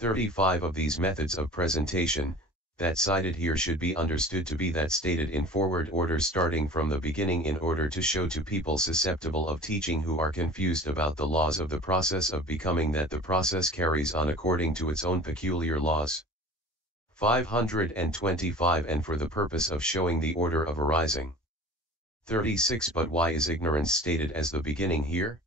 35 of these methods of presentation, that cited here should be understood to be that stated in forward order starting from the beginning in order to show to people susceptible of teaching who are confused about the laws of the process of becoming that the process carries on according to its own peculiar laws. 525 And for the purpose of showing the order of arising. 36 But why is ignorance stated as the beginning here?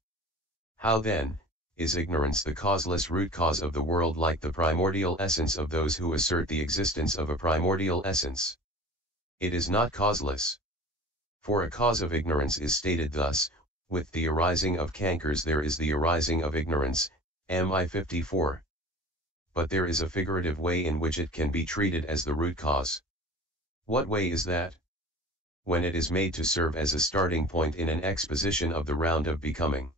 How then, is ignorance the causeless root cause of the world like the primordial essence of those who assert the existence of a primordial essence? It is not causeless. For a cause of ignorance is stated thus, with the arising of cankers there is the arising of ignorance, MI 54. But there is a figurative way in which it can be treated as the root cause. What way is that? When it is made to serve as a starting point in an exposition of the round of becoming.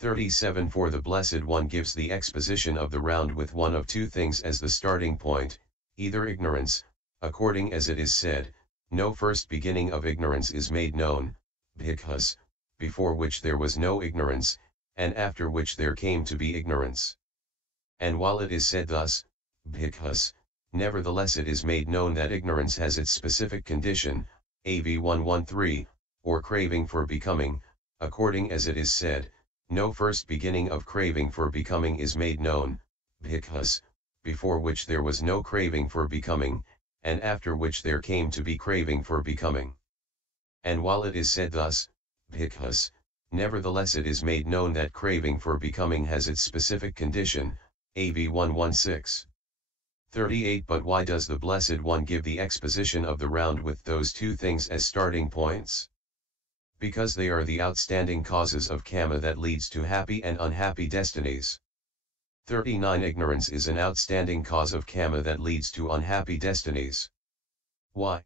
37 For the Blessed One gives the exposition of the round with one of two things as the starting point, either ignorance, according as it is said, no first beginning of ignorance is made known, Bhikkhus, before which there was no ignorance, and after which there came to be ignorance. And while it is said thus, Bhikkhus, nevertheless it is made known that ignorance has its specific condition, AV 113, or craving for becoming, according as it is said, no first beginning of craving for becoming is made known, Bhikkhus, before which there was no craving for becoming, and after which there came to be craving for becoming. And while it is said thus, Bhikkhus, nevertheless it is made known that craving for becoming has its specific condition, AV 116. 38 But why does the Blessed One give the exposition of the round with those two things as starting points? Because they are the outstanding causes of karma that leads to happy and unhappy destinies. 39 Ignorance is an outstanding cause of karma that leads to unhappy destinies. Why?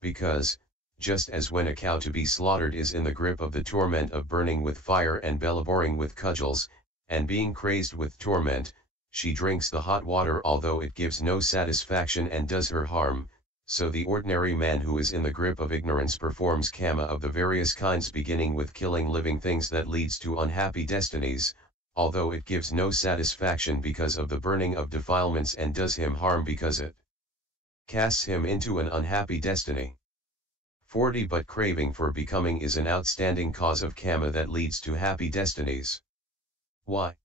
Because, just as when a cow to be slaughtered is in the grip of the torment of burning with fire and belaboring with cudgels, and being crazed with torment, she drinks the hot water although it gives no satisfaction and does her harm, so the ordinary man who is in the grip of ignorance performs karma of the various kinds beginning with killing living things that leads to unhappy destinies, although it gives no satisfaction because of the burning of defilements and does him harm because it casts him into an unhappy destiny. 40 But craving for becoming is an outstanding cause of karma that leads to happy destinies. Why?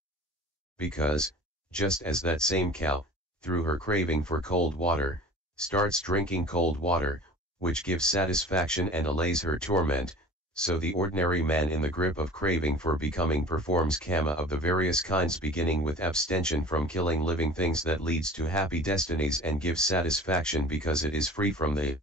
Because, just as that same cow, through her craving for cold water, starts drinking cold water, which gives satisfaction and allays her torment, so the ordinary man in the grip of craving for becoming performs karma of the various kinds beginning with abstention from killing living things that leads to happy destinies and gives satisfaction because it is free from the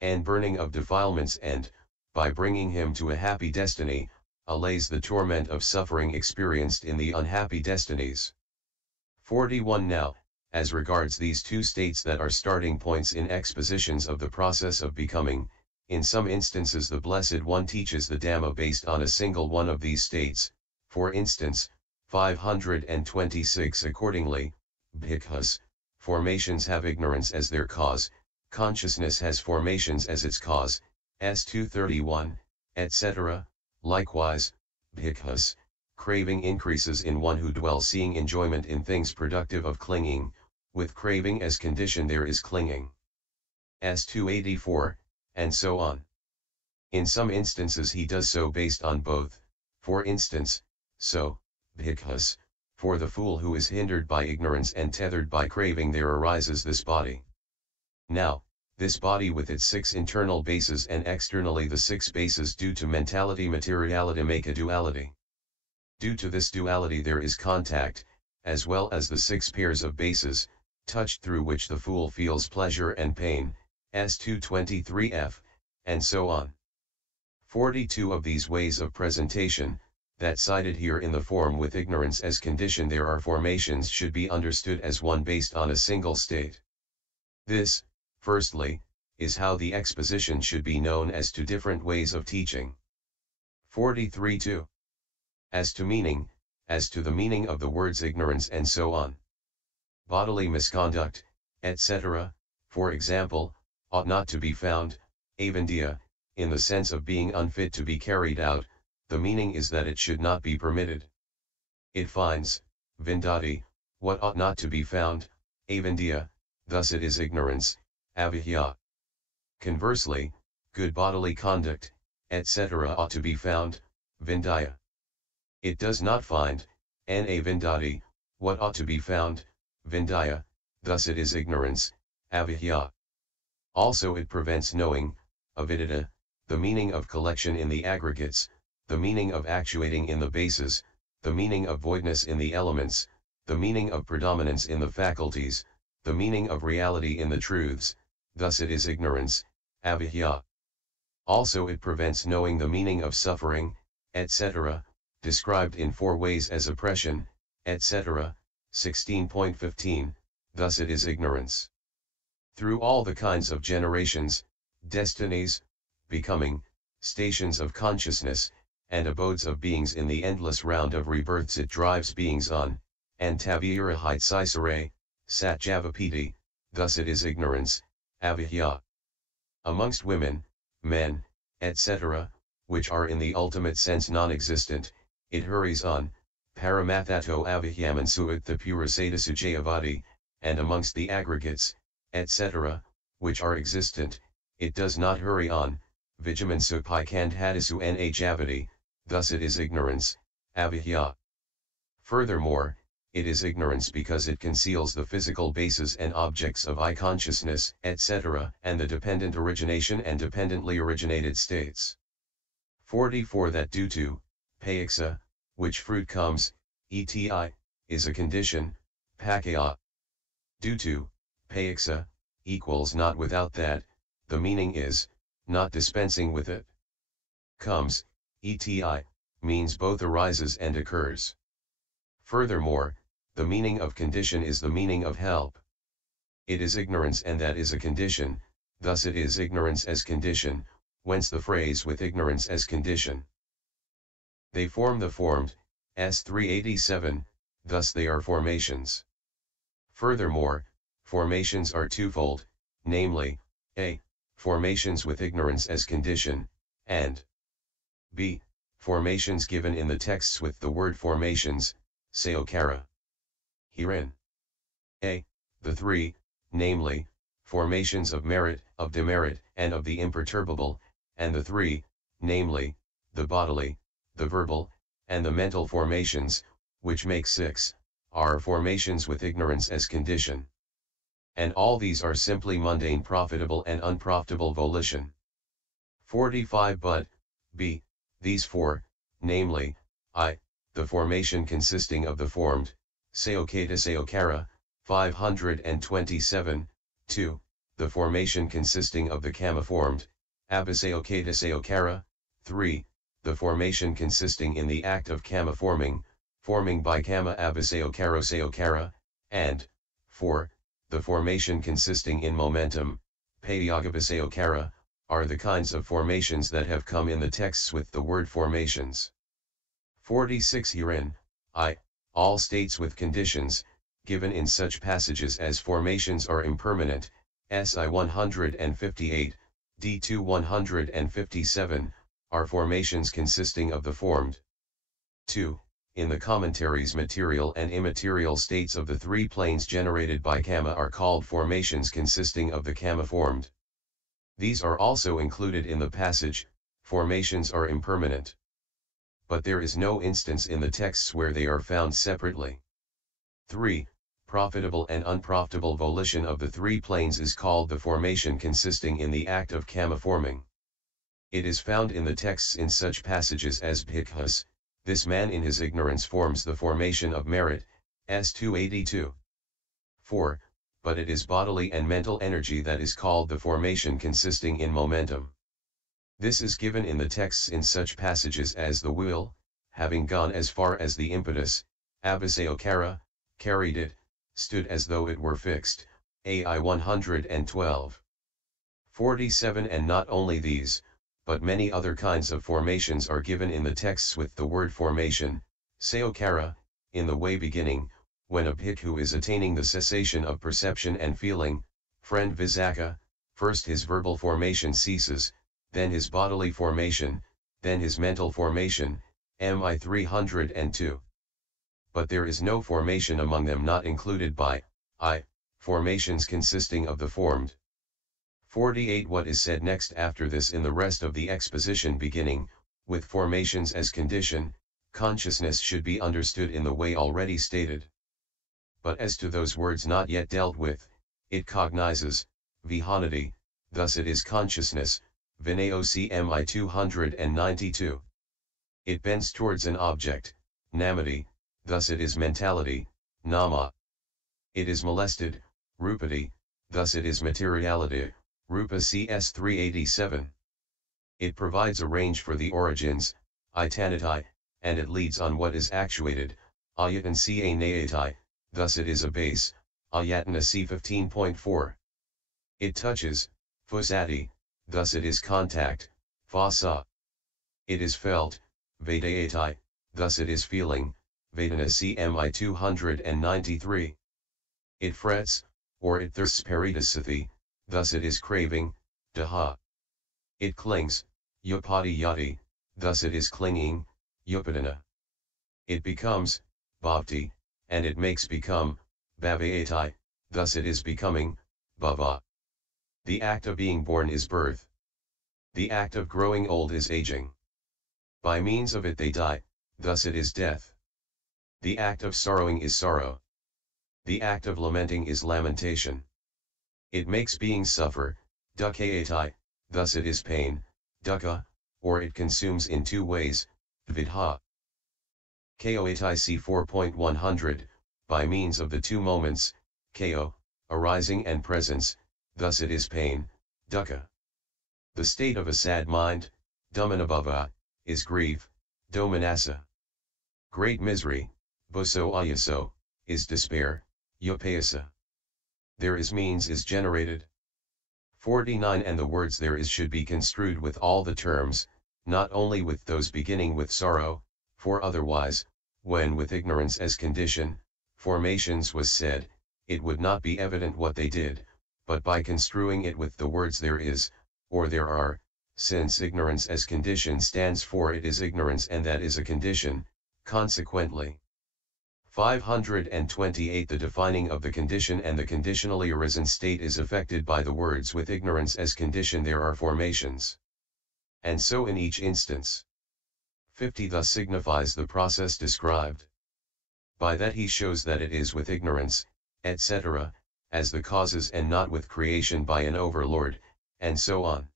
and burning of defilements and, by bringing him to a happy destiny, allays the torment of suffering experienced in the unhappy destinies. 41 Now, as regards these two states that are starting points in expositions of the process of becoming, in some instances the Blessed One teaches the Dhamma based on a single one of these states, for instance, 526 Accordingly, Bhikkhus, formations have ignorance as their cause, consciousness has formations as its cause, S231, etc. Likewise, Bhikkhus, craving increases in one who dwells seeing enjoyment in things productive of clinging, with craving as condition there is clinging. S284, and so on. In some instances he does so based on both, for instance, so, Bhikkhus, for the fool who is hindered by ignorance and tethered by craving there arises this body. Now, this body with its 6 internal bases and externally the 6 bases due to mentality materiality make a duality. Due to this duality there is contact, as well as the 6 pairs of bases, touched through which the fool feels pleasure and pain, S223F, and so on. 42 of these ways of presentation, that cited here in the form with ignorance as condition there are formations should be understood as one based on a single state. This, firstly, is how the exposition should be known as to different ways of teaching. 43-2. As to meaning, as to the meaning of the words ignorance and so on. Bodily misconduct, etc., for example, ought not to be found, avandia, in the sense of being unfit to be carried out, the meaning is that it should not be permitted. It finds, vindati, what ought not to be found, avidya, thus it is ignorance, avidya. Conversely, good bodily conduct, etc. ought to be found, vindaya. It does not find, vindati, what ought to be found, vindaya, thus it is ignorance, avidya. Also it prevents knowing, avidita, the meaning of collection in the aggregates, the meaning of actuating in the bases, the meaning of voidness in the elements, the meaning of predominance in the faculties, the meaning of reality in the truths, thus it is ignorance, avidya. Also it prevents knowing the meaning of suffering, etc., described in 4 ways as oppression, etc., 16.15, thus it is ignorance. Through all the kinds of generations, destinies, becoming, stations of consciousness, and abodes of beings in the endless round of rebirths it drives beings on, and tavirahite sisare, sat javapiti, thus it is ignorance, avidya. Amongst women, men, etc., which are in the ultimate sense non-existent, it hurries on, paramathato avidyamansuat the purasadasujayavadi, and amongst the aggregates, etc., which are existent, it does not hurry on, vijamansupai kandhadasu na javati, thus it is ignorance, avidya. Furthermore, it is ignorance because it conceals the physical bases and objects of I consciousness, etc., and the dependent origination and dependently originated states. 44 That due to, paiksa, which fruit comes, eti, is a condition, pakaya. Due to, paiksa, equals not without that, the meaning is, not dispensing with it. Comes, eti, means both arises and occurs. Furthermore, the meaning of condition is the meaning of help. It is ignorance and that is a condition, thus it is ignorance as condition, whence the phrase with ignorance as condition. They form the formed, S387, thus they are formations. Furthermore, formations are twofold, namely, a. Formations with ignorance as condition, and b. Formations given in the texts with the word formations, sayokara. Herein, a. The 3, namely, formations of merit, of demerit, and of the imperturbable, and the 3, namely, the bodily, the verbal, and the mental formations, which make 6, are formations with ignorance as condition. And all these are simply mundane profitable and unprofitable volition. 45 But, b. These 4, namely, I, the formation consisting of the formed, sayokata sayokara, 527, 2, the formation consisting of the kama formed, abhisayokata sayokara, 3, the formation consisting in the act of kama forming by kama abhisayokaro sayokara, and 4, the formation consisting in momentum, payagabhisayokara, are the kinds of formations that have come in the texts with the word formations. 46 Herein, I, all states with conditions, given in such passages as formations are impermanent, SI 158, D2 157, are formations consisting of the formed. 2. In the commentaries material and immaterial states of the 3 planes generated by kama are called formations consisting of the kama formed. These are also included in the passage, formations are impermanent. But there is no instance in the texts where they are found separately. 3. Profitable and unprofitable volition of the 3 planes is called the formation consisting in the act of kama forming. It is found in the texts in such passages as Bhikkhus, this man in his ignorance forms the formation of merit, S282. 4. But it is bodily and mental energy that is called the formation consisting in momentum. This is given in the texts in such passages as the will, having gone as far as the impetus, abhisayokara, carried it, stood as though it were fixed, AI 112. 47 And not only these, but many other kinds of formations are given in the texts with the word formation, sayokara, in the way beginning, when a bhikkhu is attaining the cessation of perception and feeling, friend Visakha, first his verbal formation ceases, then his bodily formation, then his mental formation, MI 302. but there is no formation among them not included by I, formations consisting of the formed. 48. What is said next after this in the rest of the exposition beginning, with formations as condition, consciousness should be understood in the way already stated. But as to those words not yet dealt with, it cognizes, vihanati, thus it is consciousness, Vinayocmi 292. It bends towards an object, namati, thus it is mentality, nama. It is molested, rupati, thus it is materiality, rupa cs 387. It provides a range for the origins, itanati, and it leads on what is actuated, ayatan ca nayati, thus it is a base, ayatana c 15.4. It touches, phusati, thus it is contact, phasa. It is felt, vedayati, thus it is feeling, vedana cmi 293. It frets, or it thirsts paridasati, thus it is craving, daha. It clings, yupati yati, thus it is clinging, yupadana. It becomes, bhavti, and it makes become, bhavayati, thus it is becoming, bhava. The act of being born is birth. The act of growing old is aging. By means of it they die, thus it is death. The act of sorrowing is sorrow. The act of lamenting is lamentation. It makes being suffer, dukkhayatai, thus it is pain, dukkha, or it consumes in two ways, vidha. Koatai c 4.100, by means of the two moments, ko, arising and presence, thus it is pain, dukkha. The state of a sad mind, dhammanabhava, is grief, domanassa. Great misery, boso ayaso, is despair, yopayasa. There is means is generated. 49. And the words there is should be construed with all the terms, not only with those beginning with sorrow, for otherwise, when with ignorance as condition, formations was said, it would not be evident what they did, but by construing it with the words there is, or there are, since ignorance as condition stands for it is ignorance and that is a condition, consequently. 528. The defining of the condition and the conditionally arisen state is effected by the words with ignorance as condition there are formations. And so in each instance. 50. Thus signifies the process described. By that he shows that it is with ignorance, etc., as the causes and not with creation by an overlord, and so on.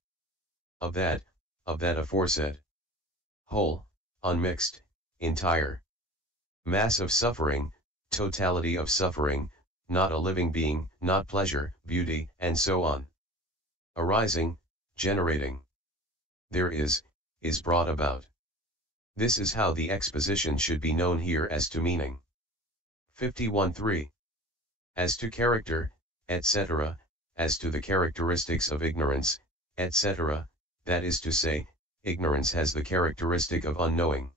Of that aforesaid. Whole, unmixed, entire. Mass of suffering, totality of suffering, not a living being, not pleasure, beauty, and so on. Arising, generating. There is brought about. This is how the exposition should be known here as to meaning. 51.3. As to character, etc., as to the characteristics of ignorance, etc., that is to say, ignorance has the characteristic of unknowing.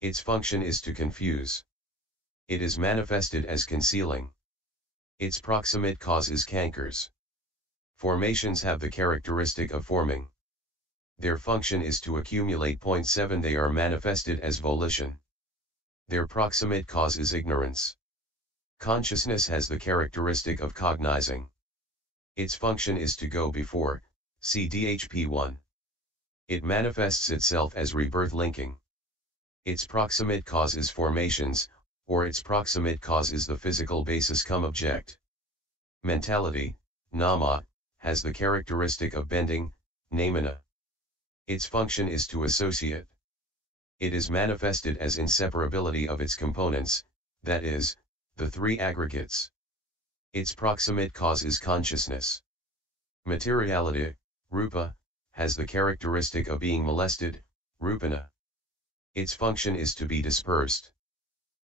Its function is to confuse. It is manifested as concealing. Its proximate cause is cankers. Formations have the characteristic of forming. Their function is to accumulate. 7. They are manifested as volition. Their proximate cause is ignorance. Consciousness has the characteristic of cognizing. Its function is to go before, see DHP 1. It manifests itself as rebirth linking. Its proximate cause is formations, or its proximate cause is the physical basis cum object. Mentality, nama, has the characteristic of bending, namana. Its function is to associate. It is manifested as inseparability of its components, that is, the three aggregates. Its proximate cause is consciousness. Materiality, rupa, has the characteristic of being molested, rupana. Its function is to be dispersed.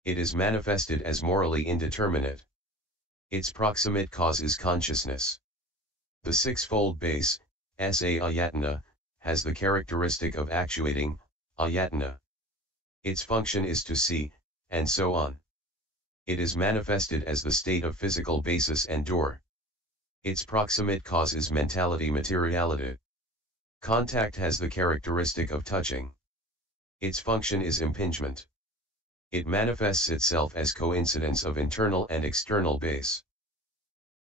It is manifested as morally indeterminate. Its proximate cause is consciousness. The sixfold base, sa ayatana, has the characteristic of actuating, ayatana. Its function is to see, and so on. It is manifested as the state of physical basis and door. Its proximate cause is mentality materiality. Contact has the characteristic of touching. Its function is impingement. It manifests itself as coincidence of internal and external base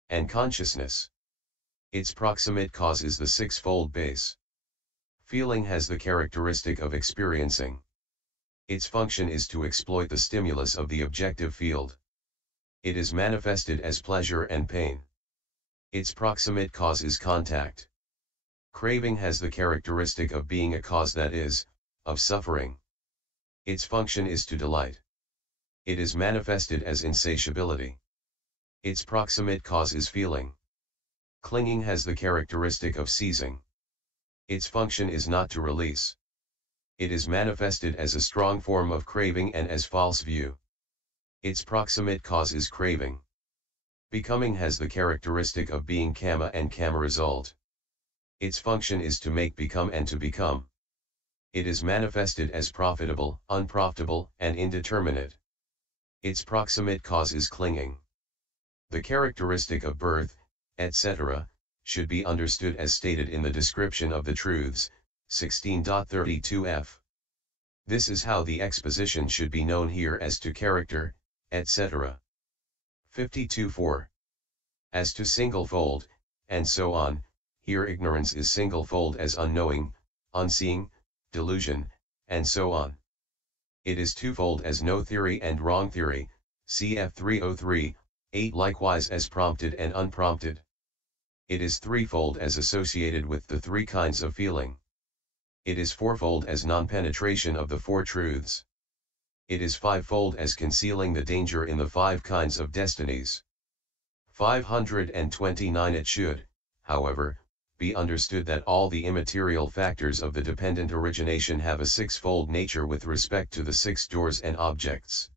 and consciousness. Its proximate cause is the sixfold base. Feeling has the characteristic of experiencing. Its function is to exploit the stimulus of the objective field. It is manifested as pleasure and pain. Its proximate cause is contact. Craving has the characteristic of being a cause, that is, of suffering. Its function is to delight. It is manifested as insatiability. Its proximate cause is feeling. Clinging has the characteristic of seizing. Its function is not to release. It is manifested as a strong form of craving and as false view. Its proximate cause is craving. Becoming has the characteristic of being karma and karma result. Its function is to make become and to become. It is manifested as profitable, unprofitable, and indeterminate. Its proximate cause is clinging. The characteristic of birth, etc., should be understood as stated in the description of the truths, 16.32f. This is how the exposition should be known here as to character, etc. 52.4. As to singlefold, and so on, here ignorance is singlefold as unknowing, unseeing, delusion, and so on. It is twofold as no theory and wrong theory, cf 303, 8 likewise as prompted and unprompted. It is threefold as associated with the three kinds of feeling. It is fourfold as non-penetration of the four truths. It is fivefold as concealing the danger in the five kinds of destinies. 529. It should, however, be understood that all the immaterial factors of the dependent origination have a sixfold nature with respect to the six doors and objects.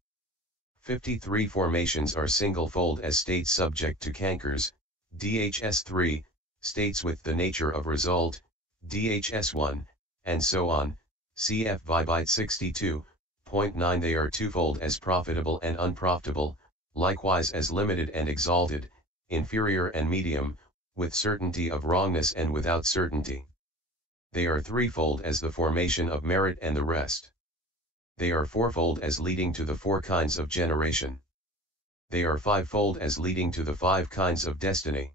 53. Formations are singlefold as states subject to cankers, DHS3, states with the nature of result, DHS1, and so on, cf. Vibite 62.9. They are twofold as profitable and unprofitable, likewise as limited and exalted, inferior and medium, with certainty of wrongness and without certainty. They are threefold as the formation of merit and the rest. They are fourfold as leading to the four kinds of generation. They are fivefold as leading to the five kinds of destiny.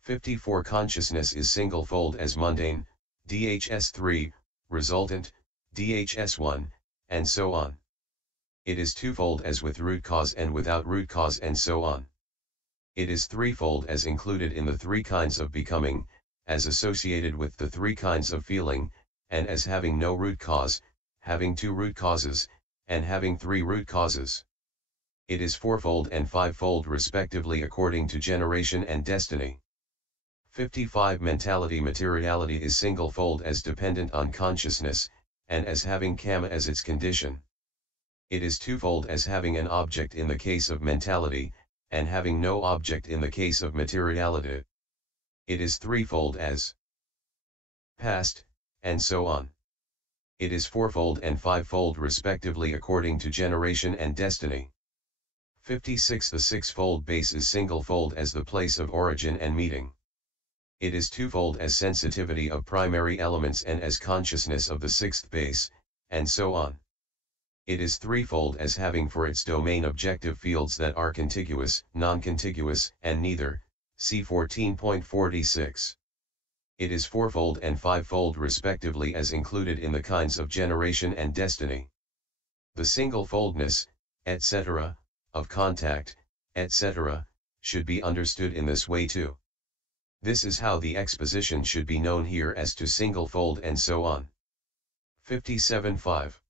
54. Consciousness is singlefold as mundane, DHS3, resultant, DHS1, and so on. It is twofold as with root cause and without root cause and so on. It is threefold as included in the three kinds of becoming, as associated with the three kinds of feeling, and as having no root cause, having two root causes, and having three root causes. It is fourfold and fivefold respectively according to generation and destiny. 55. Mentality materiality is singlefold as dependent on consciousness, and as having karma as its condition. It is twofold as having an object in the case of mentality, and having no object in the case of materiality. It is threefold as past, and so on. It is fourfold and fivefold respectively according to generation and destiny. 56. The sixfold base is singlefold as the place of origin and meeting. It is twofold as sensitivity of primary elements and as consciousness of the sixth base, and so on. It is threefold as having for its domain objective fields that are contiguous, non-contiguous, and neither, c 14.46. It is fourfold and fivefold respectively as included in the kinds of generation and destiny. The singlefoldness, etc., of contact, etc., should be understood in this way too. This is how the exposition should be known here as to singlefold and so on. 57.5.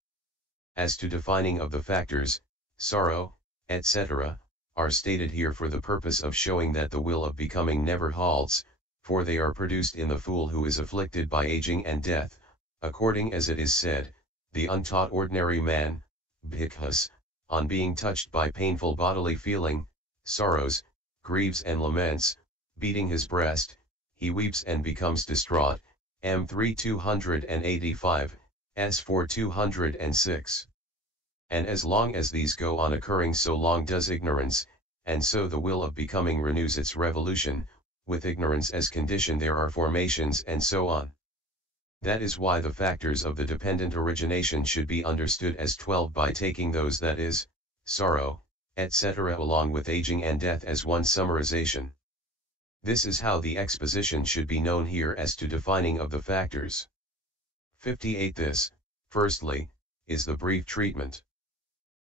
As to defining of the factors, sorrow, etc., are stated here for the purpose of showing that the will of becoming never halts, for they are produced in the fool who is afflicted by aging and death, according as it is said, the untaught ordinary man, bhikkhus, on being touched by painful bodily feeling, sorrows, grieves and laments, beating his breast, he weeps and becomes distraught, M3 285, S4 206. And as long as these go on occurring, so long does ignorance, and so the will of becoming renews its revolution, with ignorance as condition there are formations and so on. That is why the factors of the dependent origination should be understood as 12 by taking those, that is, sorrow, etc., along with aging and death as one summarization. This is how the exposition should be known here as to defining of the factors. 58. This, firstly, is the brief treatment.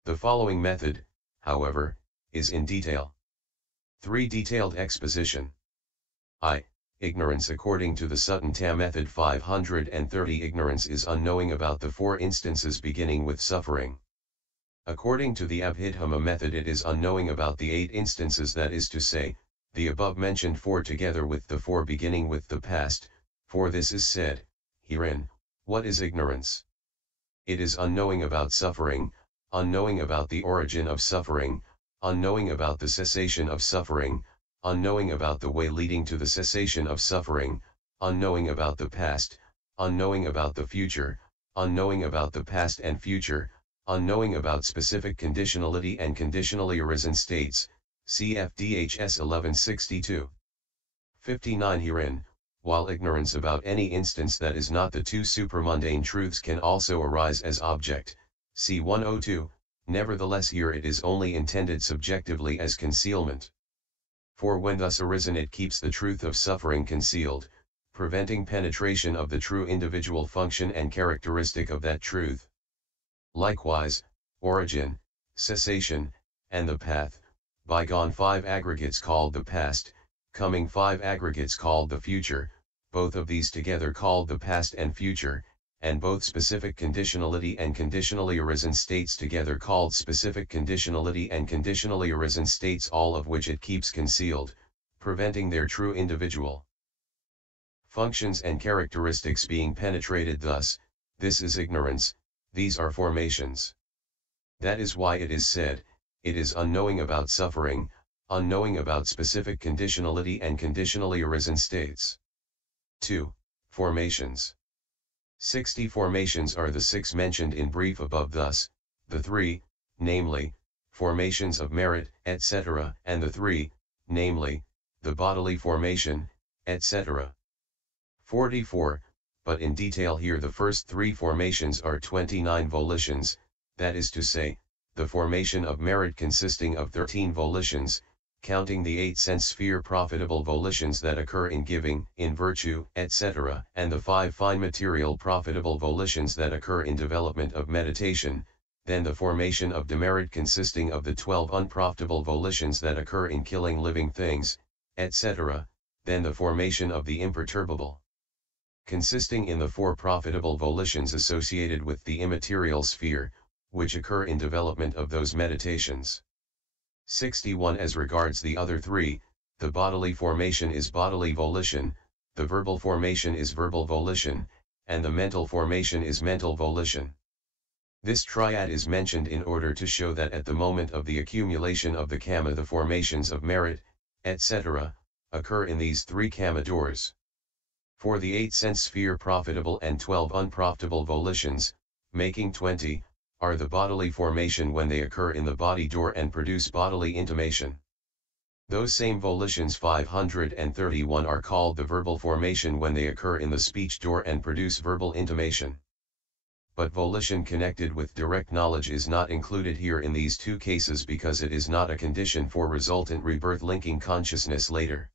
The following method, however, is in detail. 3. Detailed exposition. I. Ignorance. According to the Sutta method 530, ignorance is unknowing about the 4 instances beginning with suffering. According to the Abhidhamma method, it is unknowing about the 8 instances, that is to say, the above mentioned 4 together with the 4 beginning with the past, for this is said, herein, what is ignorance? It is unknowing about suffering, unknowing about the origin of suffering, unknowing about the cessation of suffering, unknowing about the way leading to the cessation of suffering, unknowing about the past, unknowing about the future, unknowing about the past and future, unknowing about specific conditionality and conditionally arisen states, CFDHS 1162. 59. Herein, while ignorance about any instance that is not the 2 supramundane truths can also arise as object, C 102, nevertheless here it is only intended subjectively as concealment. For when thus arisen it keeps the truth of suffering concealed, preventing penetration of the true individual function and characteristic of that truth. Likewise, origin, cessation, and the path, bygone 5 aggregates called the past, coming 5 aggregates called the future, both of these together called the past and future, and both specific conditionality and conditionally arisen states together called specific conditionality and conditionally arisen states, all of which it keeps concealed, preventing their true individual functions and characteristics being penetrated. Thus, this is ignorance, these are formations. That is why it is said, it is unknowing about suffering, unknowing about specific conditionality and conditionally arisen states. 2. Formations. 60 formations are the 6 mentioned in brief above, thus, the 3, namely, formations of merit, etc., and the 3, namely, the bodily formation, etc. 44, but in detail here the first 3 formations are 29 volitions, that is to say, the formation of merit consisting of 13 volitions, counting the 8 sense sphere profitable volitions that occur in giving, in virtue, etc., and the 5 fine material profitable volitions that occur in development of meditation, then the formation of demerit consisting of the 12 unprofitable volitions that occur in killing living things, etc., then the formation of the imperturbable, consisting in the 4 profitable volitions associated with the immaterial sphere, which occur in development of those meditations. 61. As regards the other 3, the bodily formation is bodily volition, the verbal formation is verbal volition, and the mental formation is mental volition. This triad is mentioned in order to show that at the moment of the accumulation of the kama the formations of merit, etc., occur in these 3 kama doors. For the 8 sense sphere profitable and 12 unprofitable volitions, making 20, are the bodily formation when they occur in the body door and produce bodily intimation. Those same volitions 531 are called the verbal formation when they occur in the speech door and produce verbal intimation. But volition connected with direct knowledge is not included here in these 2 cases because it is not a condition for resultant rebirth linking consciousness later.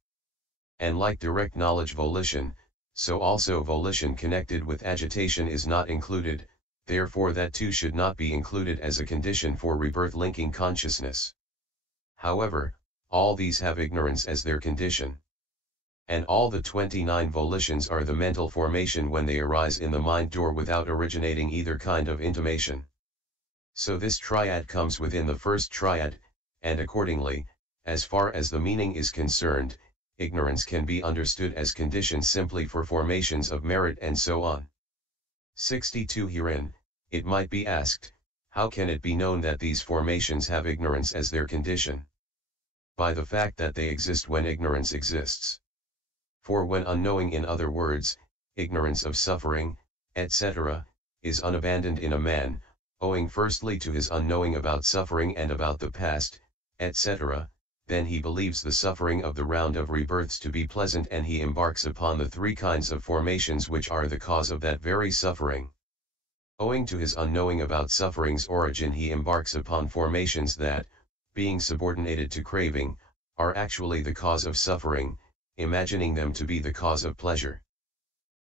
And like direct knowledge volition, so also volition connected with agitation is not included, therefore that too should not be included as a condition for rebirth linking consciousness. However, all these have ignorance as their condition. And all the 29 volitions are the mental formation when they arise in the mind door without originating either kind of intimation. So this triad comes within the first triad, and accordingly, as far as the meaning is concerned, ignorance can be understood as condition simply for formations of merit and so on. 62. Herein, it might be asked, how can it be known that these formations have ignorance as their condition? By the fact that they exist when ignorance exists. For when unknowing, in other words, ignorance of suffering, etc., is unabandoned in a man, owing firstly to his unknowing about suffering and about the past, etc., then he believes the suffering of the round of rebirths to be pleasant, and he embarks upon the three kinds of formations which are the cause of that very suffering. Owing to his unknowing about suffering's origin, he embarks upon formations that, being subordinated to craving, are actually the cause of suffering, imagining them to be the cause of pleasure.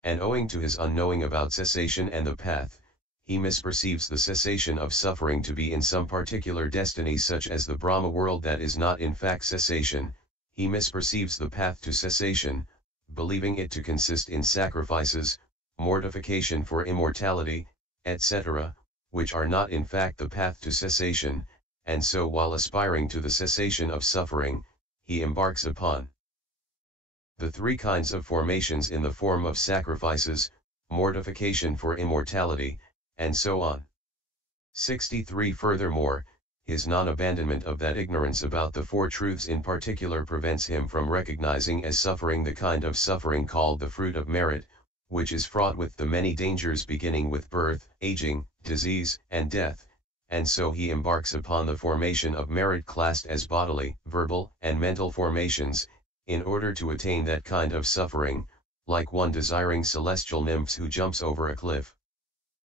And owing to his unknowing about cessation and the path, he misperceives the cessation of suffering to be in some particular destiny such as the Brahma world that is not in fact cessation. He misperceives the path to cessation, believing it to consist in sacrifices, mortification for immortality, etc., which are not in fact the path to cessation, and so while aspiring to the cessation of suffering, he embarks upon the three kinds of formations in the form of sacrifices, mortification for immortality, and so on. 63. Furthermore, his non-abandonment of that ignorance about the four truths in particular prevents him from recognizing as suffering the kind of suffering called the fruit of merit, which is fraught with the many dangers beginning with birth, aging, disease, and death, and so he embarks upon the formation of merit classed as bodily, verbal, and mental formations, in order to attain that kind of suffering, like one desiring celestial nymphs who jumps over a cliff.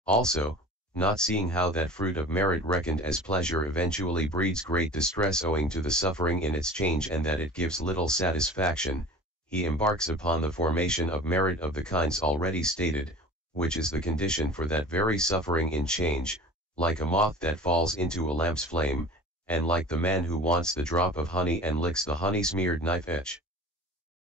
Also, not seeing how that fruit of merit reckoned as pleasure eventually breeds great distress owing to the suffering in its change and that it gives little satisfaction, he embarks upon the formation of merit of the kinds already stated, which is the condition for that very suffering in change, like a moth that falls into a lamp's flame, and like the man who wants the drop of honey and licks the honey-smeared knife edge.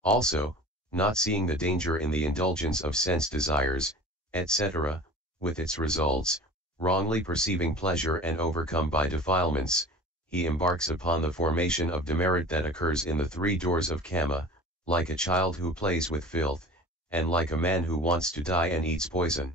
Also, not seeing the danger in the indulgence of sense desires, etc., with its results, wrongly perceiving pleasure and overcome by defilements, he embarks upon the formation of demerit that occurs in the three doors of Kama, like a child who plays with filth, and like a man who wants to die and eats poison.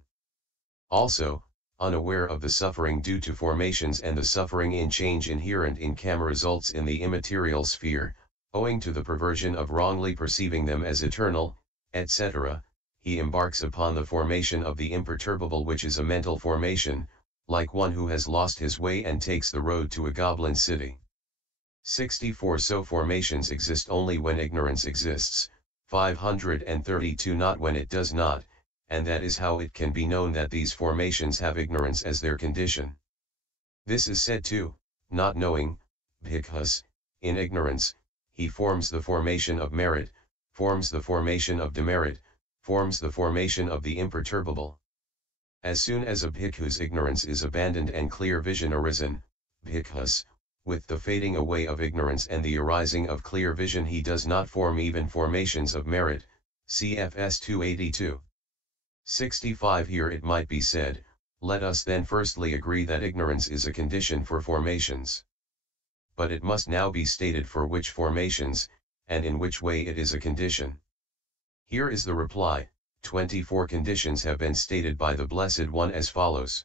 Also, unaware of the suffering due to formations and the suffering in change inherent in Kama results in the immaterial sphere, owing to the perversion of wrongly perceiving them as eternal, etc., he embarks upon the formation of the imperturbable, which is a mental formation, like one who has lost his way and takes the road to a goblin city. 64. So formations exist only when ignorance exists. 532. Not when it does not, and that is how it can be known that these formations have ignorance as their condition. This is said to, not knowing, bhikkhus, in ignorance, he forms the formation of merit, forms the formation of demerit, forms the formation of the imperturbable. As soon as a bhikkhu's ignorance is abandoned and clear vision arisen, bhikkhus, with the fading away of ignorance and the arising of clear vision, he does not form even formations of merit. CFS 282. 65. Here it might be said, let us then firstly agree that ignorance is a condition for formations. But it must now be stated for which formations, and in which way it is a condition. Here is the reply. 24 conditions have been stated by the Blessed One as follows.